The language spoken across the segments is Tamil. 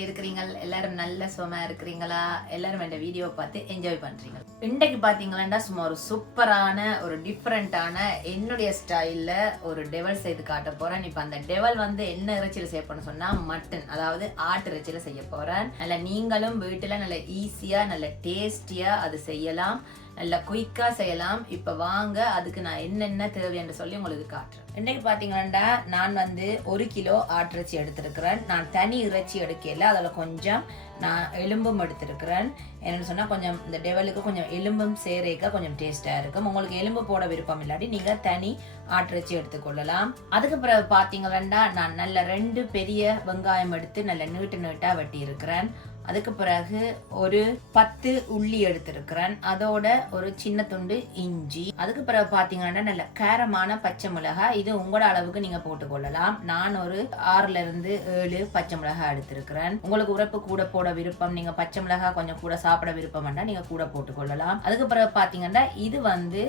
எப்படி இருக்கிறீங்க? எல்லாரும் நல்ல சுகமா இருக்கிறீங்களா? எல்லாரும் இந்த வீடியோ பார்த்து என்ஜாய் பண்றீங்க. இன்னைக்கு பாத்தீங்கன்னா சும்மா ஒரு சூப்பரான ஒரு டிஃபரெண்டான என்னுடைய ஸ்டைல்ல ஒரு டெவல் செய்து காட்ட போறேன். இப்ப அந்த டெவல் வந்து என்ன இறைச்சியில செய்ய போறேன்னு சொன்னா மட்டன், அதாவது ஆட்டு இறைச்சியில செய்ய போறேன். நல்ல நீங்களும் வீட்டுல நல்ல ஈஸியா நல்ல டேஸ்டியா அது செய்யலாம், நல்ல குயிக்கா செய்யலாம். இப்ப வாங்க அதுக்கு நான் என்னென்ன தேவைன்னு சொல்லி உங்களுக்கு காட்டுறேன். இன்னைக்கு பாத்தீங்கன்னா நான் வந்து 1 கிலோ ஆட்டிறைச்சி எடுத்திருக்கிறேன். நான் தனி இறைச்சி எடுக்கல, அதில் கொஞ்சம் நான் எலும்பும் எடுத்திருக்கிறேன். என்னன்னு சொன்னா கொஞ்சம் இந்த டெவலுக்கு கொஞ்சம் எலும்பும் சேரேக்க கொஞ்சம் டேஸ்டா இருக்கும். உங்களுக்கு எலும்பு போட விருப்பம் இல்லாட்டி நீங்க தனி ஆட்டிறைச்சி எடுத்துக்கொள்ளலாம். அதுக்கு பிறகு பாத்தீங்கன்னா நான் நல்ல 2 பெரிய வெங்காயம் எடுத்து நல்ல நீட்டா வெட்டி இருக்கிறேன். அதுக்கு பிறகு ஒரு 10 உள்ளி எடுத்திருக்கிறேன், அதோட ஒரு சின்ன துண்டு இஞ்சி. அதுக்கு பிறகு பாத்தீங்கன்னா நல்ல காரமான பச்சை மிளகாய், இது உங்களோட அளவுக்கு நீங்க போட்டுக்கொள்ளலாம். நான் ஒரு 6ல இருந்து 7 பச்சை மிளகாய் எடுத்திருக்கிறேன். உங்களுக்கு உரைப்பு கூட போட விருப்பம், நீங்க பச்சை மிளகாய் கொஞ்சம் கூட சாப்பிட விருப்பம் நீங்க கூட போட்டுக்கொள்ளலாம். அதுக்கு பிறகு பாத்தீங்கன்னா இது வந்து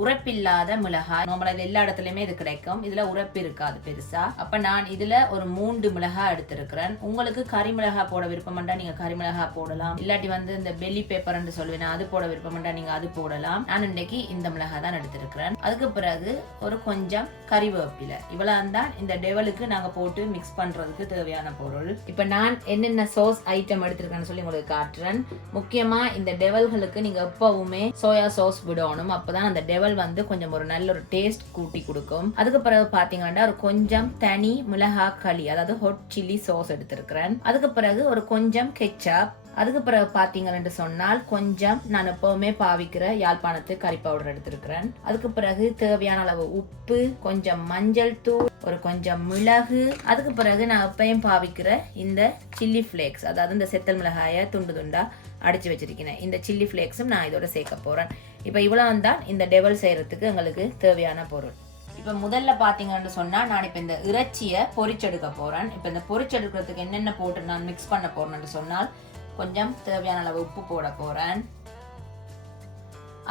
உரைப்பில்லாத மிளகாய். நம்மள எல்லா இடத்துலயுமே இது கிடைக்கும், இதுல உரைப்பு இருக்காது பெருசா. அப்ப நான் இதுல ஒரு 3 மிளகாய் எடுத்திருக்கிறேன். உங்களுக்கு கறி மிளகாய் போட விருப்பம் நீங்க கறி மிளகாய் போடலாம், இல்லாட்டி வந்து இந்த பெல்லி பேப்பர் சொல்லுவேன் அது போட விருப்பம் நீங்க அது போடலாம். நான் இன்னைக்கு இந்த மிளகாய் தான் எடுத்திருக்கிறேன். அதுக்கு பிறகு ஒரு கொஞ்சம் கறிவேப்பிலை. இவ்வளவு தான் இந்த டெவலுக்கு நாங்க போட்டு மிக்ஸ் பண்றதுக்கு தேவையான பொருள். இப்ப நான் என்னென்ன சோஸ் ஐட்டம் எடுத்திருக்கேன்னு சொல்லி உங்களுக்கு காட்டுறேன். முக்கியமா இந்த டெவல்களுக்கு நீங்க எப்பவுமே சோயா சோஸ் விடணும், அப்பதான் அந்த டெவல் வந்து கொஞ்சம் ஒரு நல்ல ஒரு டேஸ்ட் கூட்டி கொடுக்கும். அதுக்கு பிறகு பாத்தீங்கன்னா ஒரு கொஞ்சம் தனி மிளகாய் களி, அதாவது ஹாட் சில்லி சாஸ் எடுத்திருக்கிறேன். அதுக்கு பிறகு ஒரு கொஞ்சம் கெச்சப். அதுக்கு பிறகு பாத்தீங்கன்னு சொன்னால் கொஞ்சம் நான் எப்பவுமே பாவிக்கிற யாழ்ப்பாணத்து கறி பவுடர் எடுத்திருக்கிறேன். அதுக்கு பிறகு தேவையான அளவு உப்பு, கொஞ்சம் மஞ்சள் தூள், ஒரு கொஞ்சம் மிளகு. அதுக்கு பிறகு நான் எப்பயும் பாவிக்கிற இந்த சில்லி ஃபிளேக்ஸ், அதாவது இந்த செத்தல் மிளகாய துண்டு துண்டா அடிச்சு வச்சிருக்கேன். இந்த சில்லி ஃபிளேக்ஸும் நான் இதோட சேர்க்க போறேன். இப்ப இவ்வளவு தான் இந்த டெவல் செய்யறதுக்கு எங்களுக்கு தேவையான பொருள். இப்ப முதல்ல பாத்தீங்கன்னு சொன்னா நான் இப்ப இந்த இறைச்சியை பொரிச்செடுக்க போறேன். இப்ப இந்த பொரிச்செடுக்கிறதுக்கு என்னென்ன போட்டு நான் மிக்ஸ் பண்ண போறேன்னு சொன்னால் கொஞ்சம் தேவையான அளவு உப்பு போட போறேன்.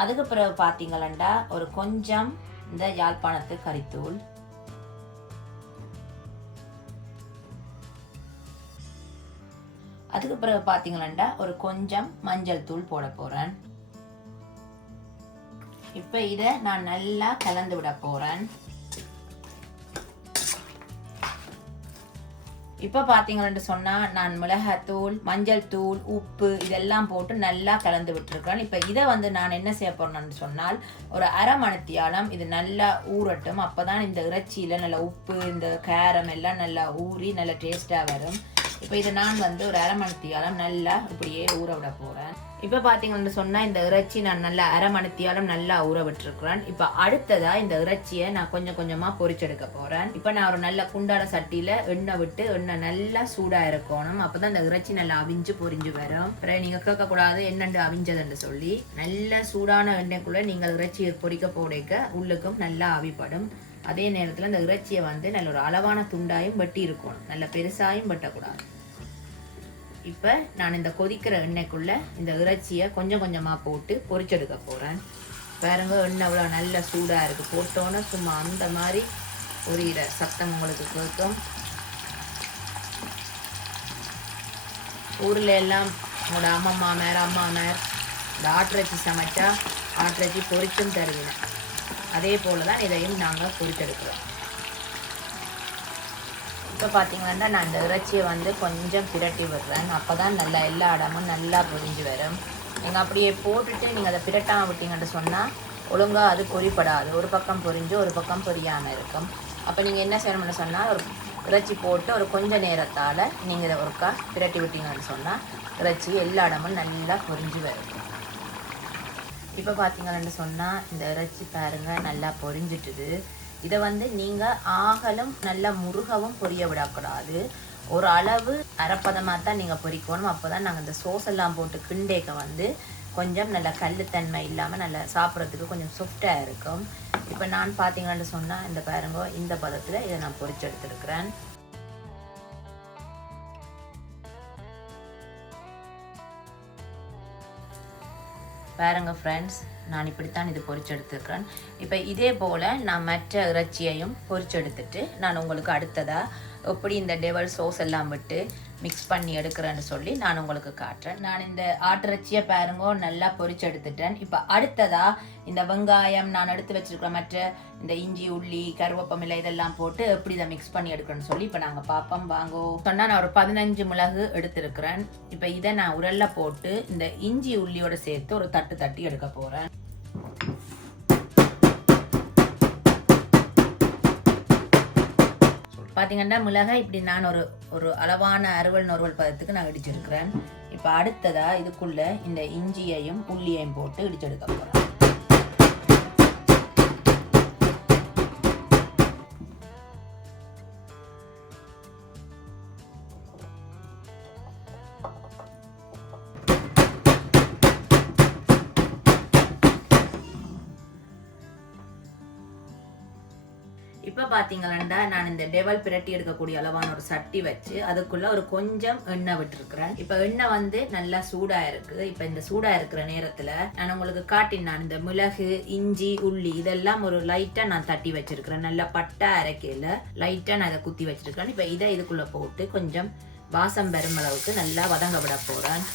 அதுக்கு பிறகு பாத்தீங்கன்னா ஒரு கொஞ்சம் இந்த யாழ்ப்பாணத்து கறித்தூள், அதுக்கு பிறகு பாத்தீங்கன்னா ஒரு கொஞ்சம் மஞ்சள் தூள் போட போறேன். இப்ப இத நான் நல்லா கலந்து விட போறேன். இப்ப பாத்தீங்கன்னு சொன்னா நான் மிளகாத்தூள், மஞ்சள் தூள், உப்பு இதெல்லாம் போட்டு நல்லா கலந்து விட்டுருக்கேன். இப்ப இதை வந்து நான் என்ன செய்ய போறேன்னு சொன்னால் ஒரு அரை மணித்தியாலம் இது நல்லா ஊறட்டும். அப்பதான் இந்த இறைச்சியில நல்ல உப்பு இந்த காரம் எல்லாம் நல்லா ஊறி நல்ல டேஸ்டா வரும். இப்ப இதை நான் வந்து ஒரு அரை மணித்தியாலம் நல்லா இப்படியே ஊற விட போறேன். இப்ப பாத்தீங்கன்னு சொன்னா இந்த இறைச்சி நான் நல்லா அரை மணித்தியாலம் நல்லா ஊற விட்டுருக்கிறேன். இப்ப அடுத்ததா இந்த இறைச்சியை நான் கொஞ்சம் கொஞ்சமா பொரிச்செடுக்க போறேன். இப்ப நான் ஒரு நல்ல குண்டான சட்டியில எண்ணெய் விட்டு, எண்ணெய் நல்லா சூடா இருக்கணும், அப்பதான் இந்த இறைச்சி நல்லா அவிஞ்சு பொரிஞ்சு வரும். அப்புறம் நீங்க கேட்க கூடாது என்னண்டு அவிஞ்சதுன்னு சொல்லி. நல்ல சூடான எண்ணெய்க்குள்ள நீங்கள் இறைச்சி பொரிக்க போடைக்க உள்ளுக்கும் நல்லா அவிப்படும். அதே நேரத்துல இந்த இறைச்சியை வந்து நல்ல ஒரு அளவான துண்டாயும் வெட்டி இருக்கணும், நல்ல பெருசாயும் வெட்டக்கூடாது. இப்ப நான் இந்த கொதிக்கிற எண்ணெய்க்குள்ள இந்த இறைச்சியை கொஞ்சம் கொஞ்சமா போட்டு பொரிச்செடுக்க போறேன். பாருங்க எண்ணெய் அவ்வளவு நல்ல சூடா இருக்கு, போட்டோன்னு சும்மா அந்த மாதிரி பொரியிற சத்தம் உங்களுக்கு கேட்கும். ஊர்ல எல்லாம் உங்களோட அம்மா மேர் இந்த ஆட்டிறைச்சி சமைச்சா ஆட்டிறைச்சி பொரிச்சும் தருவினேன். அதே போலதான் இதையும் நாங்க பொரிச்செடுக்கிறோம். இப்போ பார்த்தீங்கன்னா நான் இந்த இறைச்சியை வந்து கொஞ்சம் பிரட்டி விடுறேன், அப்போதான் நல்லா எல்லா இடமும் நல்லா பொரிஞ்சு வரும். நீங்கள் அப்படியே போட்டுட்டு நீங்கள் அதை பிரட்டாமல் விட்டீங்கன்னு சொன்னால் ஒழுங்காக அது பொரிப்படாது, ஒரு பக்கம் பொரிஞ்சு ஒரு பக்கம் பொரியாமல் இருக்கும். அப்போ நீங்கள் என்ன செய்யணும்னு சொன்னால் ஒரு இறைச்சி போட்டு ஒரு கொஞ்சம் நேரத்தால் நீங்கள் இதை ஒருக்கா பிரட்டி விட்டீங்கன்னு சொன்னால் இறைச்சி எல்லா இடமும் நல்லா பொரிஞ்சு வரும். இப்போ பார்த்தீங்கன்னு சொன்னால் இந்த இறைச்சி பாருங்கள் நல்லா பொரிஞ்சிட்டுது. இதை வந்து நீங்க ஆகலும் நல்லா முருகவும் பொரிய விடக்கூடாது, ஒரு அளவு அரைப்பதமாக தான் நீங்க பொரிக்கணும். அப்போதான் நாங்கள் இந்த சோஸ் எல்லாம் போட்டு கிண்டேக்க வந்து கொஞ்சம் நல்ல கல்லுத்தன்மை இல்லாமல் நல்லா சாப்பிட்றதுக்கு கொஞ்சம் சாஃப்டாக இருக்கும். இப்போ நான் பார்த்தீங்கன்னு சொன்னால் இந்த பாருங்க இந்த பதத்தில் இதை நான் பொரிச்சு எடுத்துருக்கிறேன். பாருங்க ஃப்ரெண்ட்ஸ், நான் இப்படித்தான் இது பொரிச்செடுத்துக்கிறேன். இப்போ இதே போல் நான் மற்ற இறைச்சியையும் பொரிச்செடுத்துட்டு நான் உங்களுக்கு அடுத்ததாக எப்படி இந்த டெவல் சோஸ் எல்லாம் விட்டு மிக்ஸ் பண்ணி எடுக்கிறேன்னு சொல்லி நான் உங்களுக்கு காட்டுறேன். நான் இந்த ஆட்டிறைச்சியை பாருங்க நல்லா பொரிச்சு எடுத்துட்டேன். இப்போ அடுத்ததா இந்த வெங்காயம் நான் எடுத்து வச்சிருக்கிற மற்ற இந்த இஞ்சி உள்ளி கருவேப்பமில்லை இதெல்லாம் போட்டு எப்படி இதை மிக்ஸ் பண்ணி எடுக்கிறேன்னு சொல்லி இப்போ நாங்கள் பார்ப்போம். வாங்கோ சொன்னால் நான் ஒரு 15 மிளகு எடுத்திருக்கிறேன். இப்போ இதை நான் உரல்ல போட்டு இந்த இஞ்சி உள்ளியோட சேர்த்து ஒரு தட்டு தட்டி எடுக்க போகிறேன். பார்த்தீங்கன்னா மிளகாய் இப்படி நான் ஒரு அளவான அறுவல் நொறுவல் பதத்துக்கு நான் இடிச்சிருக்கிறேன். இப்போ அடுத்ததா இதுக்குள்ள இந்த இஞ்சியையும் உள்ளியையும் போட்டு இடிச்செடுக்க போகிறேன். இப்போ பார்த்தீங்கன்னா நான் இந்த டெவல் பிரட்டி எடுக்கக்கூடிய அளவான ஒரு சட்டி வச்சு அதுக்குள்ள ஒரு கொஞ்சம் எண்ணெய் விட்டுருக்கிறேன். இப்போ எண்ணெய் வந்து நல்லா சூடா இருக்கு. இப்போ இந்த சூடா இருக்கிற நேரத்துல நான் உங்களுக்கு காட்டினேன் இந்த மிளகு இஞ்சி உள்ளி இதெல்லாம் ஒரு லைட்டா நான் தட்டி வச்சிருக்கிறேன். நல்லா பட்டா அரைக்கையில லைட்டா நான் இதை குத்தி வச்சிருக்கேன். இப்போ இதை இதுக்குள்ள போட்டு கொஞ்சம் வாசம் பெறும் அளவுக்கு நல்லா வதங்க விட போறேன்.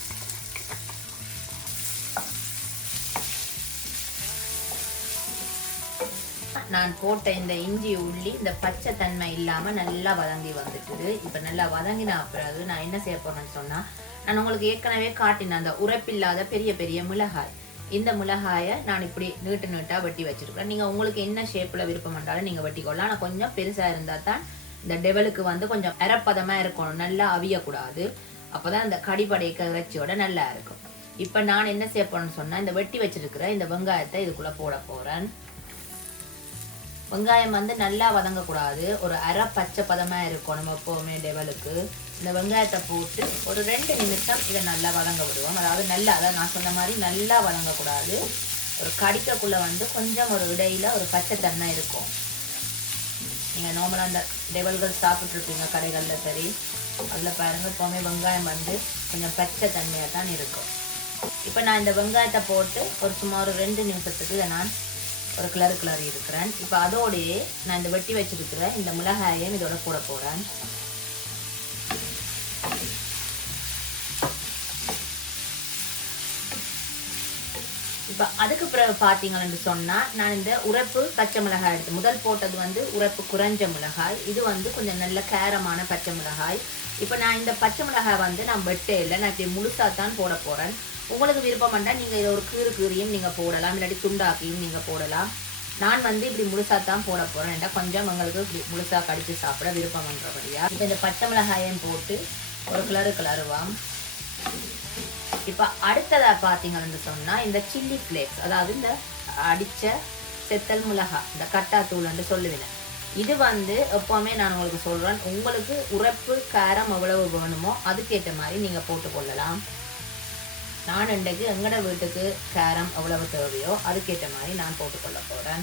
நான் போட்ட இந்த இஞ்சி உள்ளி இந்த பச்சை தன்மை இல்லாம நல்லா வதங்கி வந்துட்டுது. இப்ப நல்லா வதங்கின பிறகு நான் என்ன செய்ய போறேன்னு சொன்னா நான் உங்களுக்கு ஏற்கனவே காட்டினேன் அந்த உரைப்பில்லாத பெரிய பெரிய மிளகாய். இந்த மிளகாயை நான் இப்படி நீட்டா வெட்டி வச்சிருக்கேன். நீங்க உங்களுக்கு என்ன ஷேப்ல விருப்பம் என்றாலும் நீங்க வெட்டிக்கொள்ளலாம். ஆனால் கொஞ்சம் பெருசா இருந்தா தான் இந்த டெவலுக்கு வந்து கொஞ்சம் அரைப்பதமா இருக்கணும், நல்லா அவியக்கூடாது. அப்பதான் இந்த கடிப்படைக்க இறைச்சியோட நல்லா இருக்கும். இப்ப நான் என்ன செய்ய போறேன்னு சொன்னா இந்த வெட்டி வச்சிருக்கிற இந்த வெங்காயத்தை இதுக்குள்ள போட போறேன். வெங்காயம் வந்து நல்லா வதங்கக்கூடாது, ஒரு அரை பச்சை பதமா இருக்கும். நம்ம எப்போவுமே டெவலுக்கு இந்த வெங்காயத்தை போட்டு ஒரு 2 நிமிஷம் இதை நல்லா வதங்க விடுவோம். அதாவது நல்லா நான் சொன்ன மாதிரி நல்லா வதங்கக்கூடாது. ஒரு கடிக்கக்குள்ள வந்து கொஞ்சம் ஒரு இடையில ஒரு பச்சை தன்மை இருக்கும். நீங்க நார்மலா அந்த டெவல்கள் சாப்பிட்டுருப்பீங்க கடைகள்ல, சரி அதில் பாருங்க எப்போவுமே வெங்காயம் வந்து கொஞ்சம் பச்சை தன்மையா தான் இருக்கும். இப்போ நான் இந்த வெங்காயத்தை போட்டு ஒரு சுமார் 2 நிமிஷத்துக்கு இதை நான் ஒரு கிளறி இருக்கிறேன். இப்போ அதோடய நான் இந்த வெட்டி வச்சிருக்கிற இந்த மிளகாயையும் இதோட போட போறேன். இப்போ அதுக்கு பிறகு பார்த்தீங்கன்னு சொன்னா நான் இந்த உரைப்பு பச்சை மிளகாய் எடுத்து முதல் போட்டது வந்து உரைப்பு குறைஞ்ச மிளகாய். இது வந்து கொஞ்சம் நல்ல காரமான பச்சை மிளகாய். இப்போ நான் இந்த பச்சை மிளகாய் வந்து நான் வெட்டே இல்லை, நான் இப்படி முழுசா தான் போட போறேன். உங்களுக்கு விருப்பம் பண்ணா நீங்க இதை ஒரு கீரியும் நீங்க போடலாம், இல்லாட்டி துண்டாக்கியும் நீங்க போடலாம். நான் வந்து இப்படி முழுசா தான் போட போறேன். ஏன்னா கொஞ்சம் உங்களுக்கு இப்படி முழுசா கடிச்சு சாப்பிட விருப்பம் பண்றபடியா. இப்போ இந்த பச்சை மிளகாயும் போட்டு ஒரு கிளறுவாம். இப்ப அடுத்ததா பாத்தீங்கன்னு சொன்னா இந்த சில்லி ஃபிளேக்ஸ், அதாவது இந்த அடிச்ச செத்தல் மிளகாய், இந்த கட்டாத்தூள்னு சொல்லுவேன். இது வந்து எப்பவுமே நான் உங்களுக்கு சொல்றேன், உங்களுக்கு உரைப்பு காரம் எவ்வளவு வேணுமோ அதுக்கேற்ற மாதிரி நீங்க போட்டுக்கொள்ளலாம். நான் இன்றைக்கு எங்கட வீட்டுக்கு காரம் எவ்வளவு தேவையோ அதுக்கேற்ற மாதிரி நான் போட்டுக்கொள்ள போறேன்.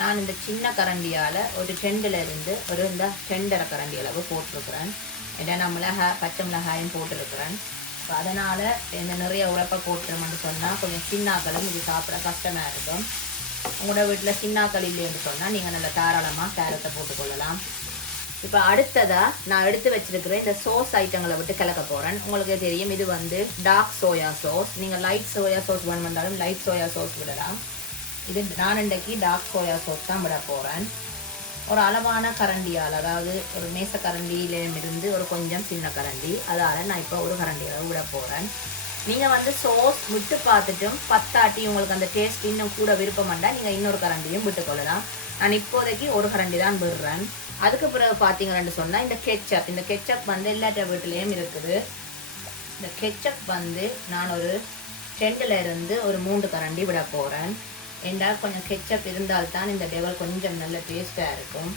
நான் இந்த சின்ன கரண்டியால் ஒரு 2ல இருந்து ஒரு இந்த 2.5 கரண்டி அளவு போட்டிருக்கிறேன். ஏன்னா நான் பச்சை மிளகாயும் போட்டிருக்கிறேன். ஸோ அதனால் இந்த நிறைய உரைப்பை போட்டுருமென்னு சொன்னால் கொஞ்சம் சின்னாக்களும் இது சாப்பிட கஷ்டமாக இருக்கும். உங்களோட வீட்டில் சின்னாக்கள் இல்லைன்னு சொன்னால் நீங்கள் நல்ல தாராளமாக கேரட்டை போட்டுக்கொள்ளலாம். இப்போ அடுத்ததாக நான் எடுத்து வச்சிருக்கிற இந்த சோஸ் ஐட்டங்களை விட்டு கலக்க போகிறேன். உங்களுக்கு தெரியும் இது வந்து டார்க் சோயா சோஸ். நீங்கள் லைட் சோயா சோஸ் வேணுமென்றாலும் லைட் சோயா சோஸ் விடலாம். இது நான் இன்றைக்கு டார்க் சோயா சோஸ் தான் விட போகிறேன். ஒரு அளவான கரண்டியால், அதாவது ஒரு மேச கரண்டியிலிருந்து ஒரு கொஞ்சம் சின்ன கரண்டி, அதால் நான் இப்போ ஒரு கரண்டி அளவு விட போகிறேன். நீங்கள் வந்து சோஸ் விட்டு பார்த்துட்டும் பத்தாட்டி உங்களுக்கு அந்த டேஸ்ட் இன்னும் கூட விருப்பம் பண்ணால் நீங்கள் இன்னொரு கரண்டியும் விட்டுக்கொள்ளலாம். நான் இப்போதைக்கு ஒரு கரண்டி தான் விடுறேன். அதுக்கு பிறகு பார்த்தீங்கன்னு சொன்னால் இந்த கெச்சப் வந்து எல்லா வீட்டிலையும் இருக்குது. இந்த கெச்சப் வந்து நான் ஒரு 2ல இருந்து ஒரு 3 கரண்டி விட போகிறேன். என்றால் கொஞ்சம் கெச்சப் இருந்தால்தான் இந்த டெவல் கொஞ்சம் நல்ல டேஸ்ட்டாக இருக்கும்.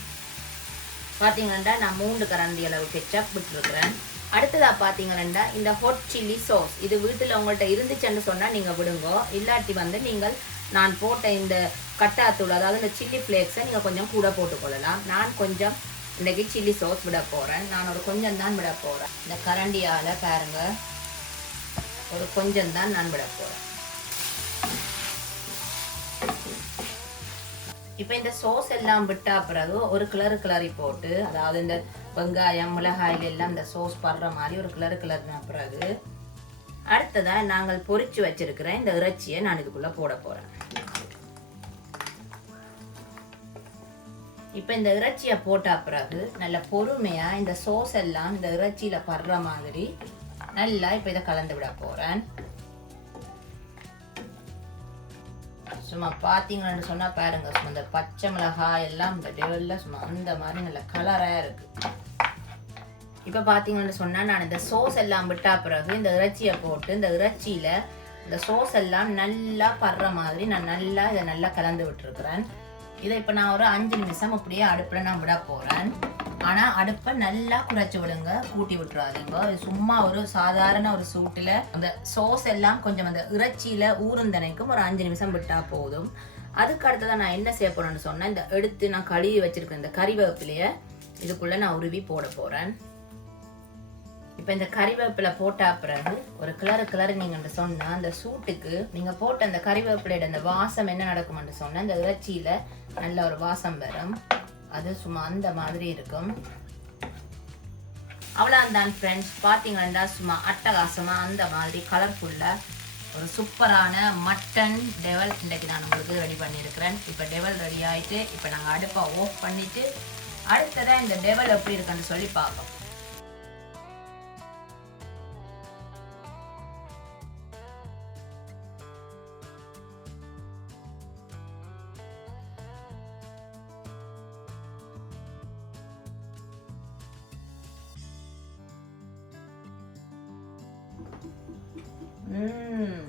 பார்த்தீங்கன்னா நான் 3 கரண்டி அளவு கெச்சப் விட்டுருக்குறேன். அடுத்ததாக பார்த்தீங்கன்னா இந்த ஹாட் சில்லி சோஸ், இது வீட்டில் உங்கள்கிட்ட இருந்துச்சுன்னு சொன்னால் நீங்கள் விடுங்க. இல்லாட்டி வந்து நீங்கள் நான் போட்ட இந்த கட்டாத்தூள், அதாவது இந்த சில்லி ஃப்ளேக்ஸை நீங்கள் கொஞ்சம் கூட போட்டுக்கொள்ளலாம். நான் கொஞ்சம் இன்றைக்கி சில்லி சோஸ் விட போகிறேன். நான் ஒரு கொஞ்சம் தான் விட போகிறேன். இந்த கரண்டியால் பாருங்க ஒரு கொஞ்சம் தான் நான் விட போகிறேன். இப்போ இந்த சோஸ் எல்லாம் விட்டா பிறகு ஒரு கிளறி போட்டு, அதாவது இந்த வெங்காயம் மிளகாயில் எல்லாம் இந்த சோஸ் படுற மாதிரி ஒரு கிளறுன பிறகு அடுத்ததா நாங்கள் பொரிச்சு வச்சிருக்கிற இந்த இறைச்சியை நான் இதுக்குள்ள போட போறேன். இப்போ இந்த இறைச்சியை போட்ட பிறகு நல்ல பொறுமையா இந்த சோஸ் எல்லாம் இந்த இறைச்சியில படுற மாதிரி நல்லா இப்போ இதை கலந்து விட போறேன். சும்மா பார்த்தீங்கன்னு சொன்னா பாருங்க, சும்மா இந்த பச்சை மிளகாய் எல்லாம் இந்த டெவல்ல சும்மா அந்த மாதிரி நல்ல கலரா இருக்கு. இப்போ பார்த்தீங்கன்னு சொன்னா நான் இந்த சோஸ் எல்லாம் விட்டா பிறகு இந்த இறைச்சியை போட்டு இந்த இறைச்சியில இந்த சோஸ் எல்லாம் நல்லா படுற மாதிரி நான் நல்லா இதை நல்லா கலந்து விட்டுருக்குறேன். இதை இப்போ நான் ஒரு 5 நிமிஷம் அப்படியே அடுப்பில் நான் விட போகிறேன். ஆனால் அடுப்பை நல்லா குறைச்சி விடுங்க, கூட்டி விட்டுறாதீங்க. சும்மா ஒரு சாதாரண ஒரு சூட்டில் அந்த சோஸ் எல்லாம் கொஞ்சம் அந்த இறைச்சியில் ஊறுந்தனைக்கும் ஒரு 5 நிமிஷம் விட்டால் போதும். அதுக்கு அடுத்ததான் நான் என்ன செய்ய போகிறேன்னு சொன்னேன், இந்த எடுத்து நான் கழுவி வச்சிருக்கேன் இந்த கறிவேப்பிலையை இதுக்குள்ளே நான் உருவி போட போகிறேன். இப்போ இந்த கறிவேப்பிலை போட்டா பிறகு ஒரு கிளறு நீங்க சொன்னா அந்த சூட்டுக்கு நீங்க போட்ட அந்த கறிவேப்பிலையோட அந்த வாசம் என்ன நடக்கும்னு சொன்னா இந்த இறைச்சியில நல்ல ஒரு வாசம் வரும். அது சும்மா அந்த மாதிரி இருக்கும். அவ்வளவுதான் ஃப்ரெண்ட்ஸ், பாத்தீங்கன்னா சும்மா அட்டகாசமா அந்த மாதிரி கலர்ஃபுல்லா ஒரு சூப்பரான மட்டன் டெவல் இன்னைக்கு நான் உங்களுக்கு ரெடி பண்ணியிருக்கிறேன். இப்போ டெவல் ரெடி ஆயிட்டு இப்போ நாங்கள் அடுப்பை ஆஃப் பண்ணிட்டு அடுத்ததான் இந்த டெவல் எப்படி இருக்குன்னு சொல்லி பார்ப்போம்.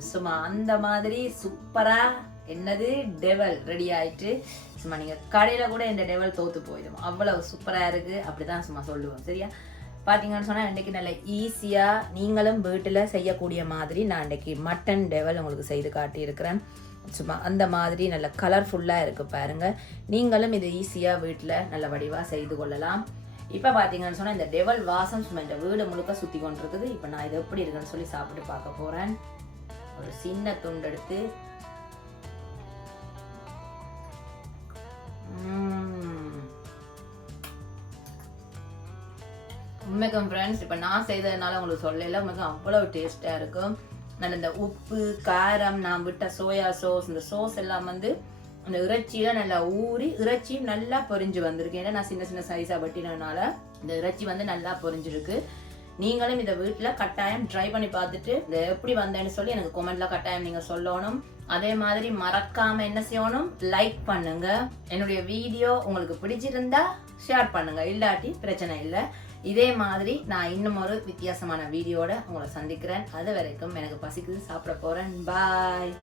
சும்மா அந்த மாதிரி சூப்பரா என்னது டெவல் ரெடி ஆயிட்டு சும்மா நீங்க கடையில கூட இந்த டெவல் தோத்து போயிடும், அவ்வளவு சூப்பரா இருக்கு. அப்படிதான் சும்மா சொல்லுவோம். சரியா பாத்தீங்கன்னு சொன்னா இன்னைக்கு நல்ல ஈஸியா நீங்களும் வீட்டுல செய்யக்கூடிய மாதிரி நான் இன்னைக்கு மட்டன் டெவல் உங்களுக்கு செய்து காட்டி இருக்கிறேன். சும்மா அந்த மாதிரி நல்ல கலர்ஃபுல்லா இருக்கு பாருங்க. நீங்களும் இது ஈஸியா வீட்டுல நல்ல வடிவா செய்து கொள்ளலாம். இப்போ பார்த்தீங்கன்னு சொன்னால் இந்த டெவல் வாசம் சும்மா இந்த வீடு முழுக்க சுற்றி கொண்டிருக்குது. இப்போ நான் இது எப்படி இருக்குன்னு சொல்லி சாப்பிட்டு பார்க்க போகிறேன். ஒரு சின்ன துண்டு எடுத்து உண்மைக்கும் ஃப்ரெண்ட்ஸ் இப்போ நான் செய்ததுனால உங்களுக்கு சொல்லல, உண்மைக்கும் அவ்வளவு டேஸ்ட்டாக இருக்கும். நான் இந்த உப்பு காரம் நான் விட்ட சோயா சோஸ் இந்த சோஸ் எல்லாம் வந்து அந்த இறைச்சியில நல்லா ஊறி இறைச்சியும் நல்லா பொரிஞ்சு வந்திருக்கு. ஏன்னா நான் சின்ன சின்ன சைஸா வெட்டினதுனால இந்த இறைச்சி வந்து நல்லா பொரிஞ்சிருக்கு. நீங்களும் இதை வீட்டுல கட்டாயம் ட்ரை பண்ணி பார்த்துட்டு இதை எப்படி வந்தேன்னு சொல்லி எனக்கு கமெண்ட்ல கட்டாயம் நீங்க சொல்லணும். அதே மாதிரி மறக்காம என்ன செய்யணும், லைக் பண்ணுங்க. என்னுடைய வீடியோ உங்களுக்கு பிடிச்சிருந்தா ஷேர் பண்ணுங்க, இல்லாட்டி பிரச்சனை இல்லை. இதே மாதிரி நான் இன்னும் ஒரு வித்தியாசமான வீடியோட உங்களை சந்திக்கிறேன். அது வரைக்கும் எனக்கு பசிக்குது, சாப்பிட போறேன். பாய்.